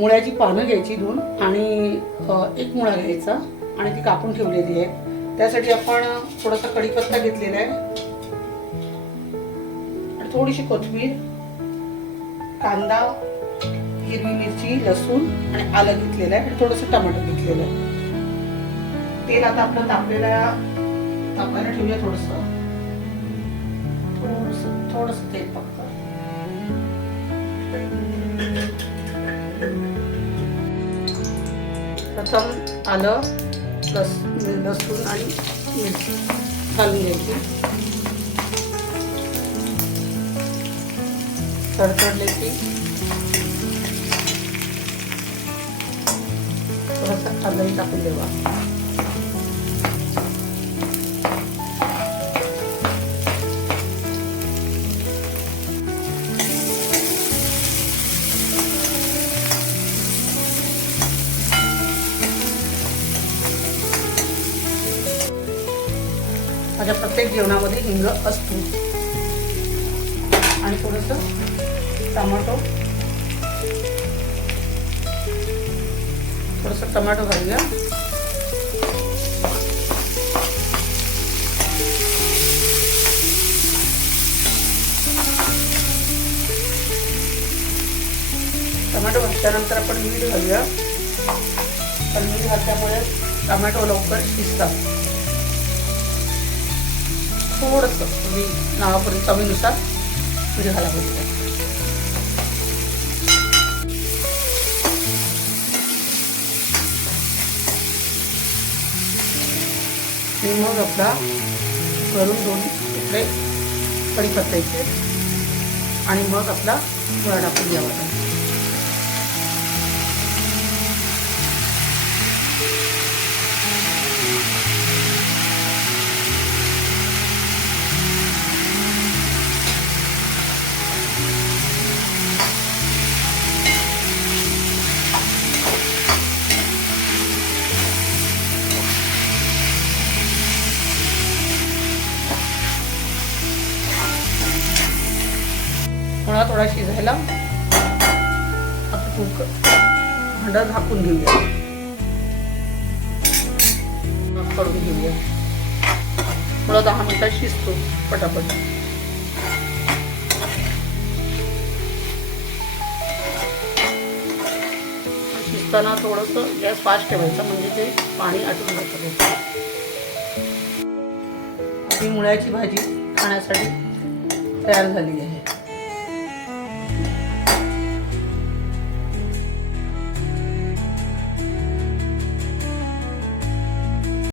मुळ्याची पानं घ्यायची 2 आणि एक मुळा घ्यायचा आणि ती कापून ठेवलेली आहे। त्यासाठी आपण थोडासा कढीपत्ता घेतलेला आहे आणि थोडीशी कोथिंबीर, कांदा, हिरवी मिरची, लसूण आणि आलं घेतलेलं आहे आणि थोडंसं टमाटर घेतलेलं आहे। तेल आता आपलं तापायला ठेवूया। थोडंसं तेल फक्त। प्रथम आलं, लसूण आणि मिरची घालून घ्यायची। तडतडले की थोडासा कांदाही टाकून द्यावा। माझ्या प्रत्येक जेवणामध्ये हिंग असतो। आणि थोडंसं टमाटो घालूया। टमाटो घातल्यानंतर आपण मीठ घालूया, पण मीठ घातल्यामुळे टमाटो लवकर शिजतात। थोडंसं तुम्ही नावापर्यंत चवीनुसार मीठ घाला पाहिजे। आणि मग आपला वरून 2 तुकडे कढीपत्त्याचे आणि मग आपला मुळा टाकून द्यावा। मुळा थोडा शिजायला आपण भांडं झाकून घेऊया, करून घेऊया। मुळा 10 मिनिटात शिजतो पटापट। शिजताना थोडंसं गॅस फास्ट ठेवायचा, म्हणजे ते पाणी आटून जातं। आपली मुळ्याची भाजी खाण्यासाठी तयार झाली आहे।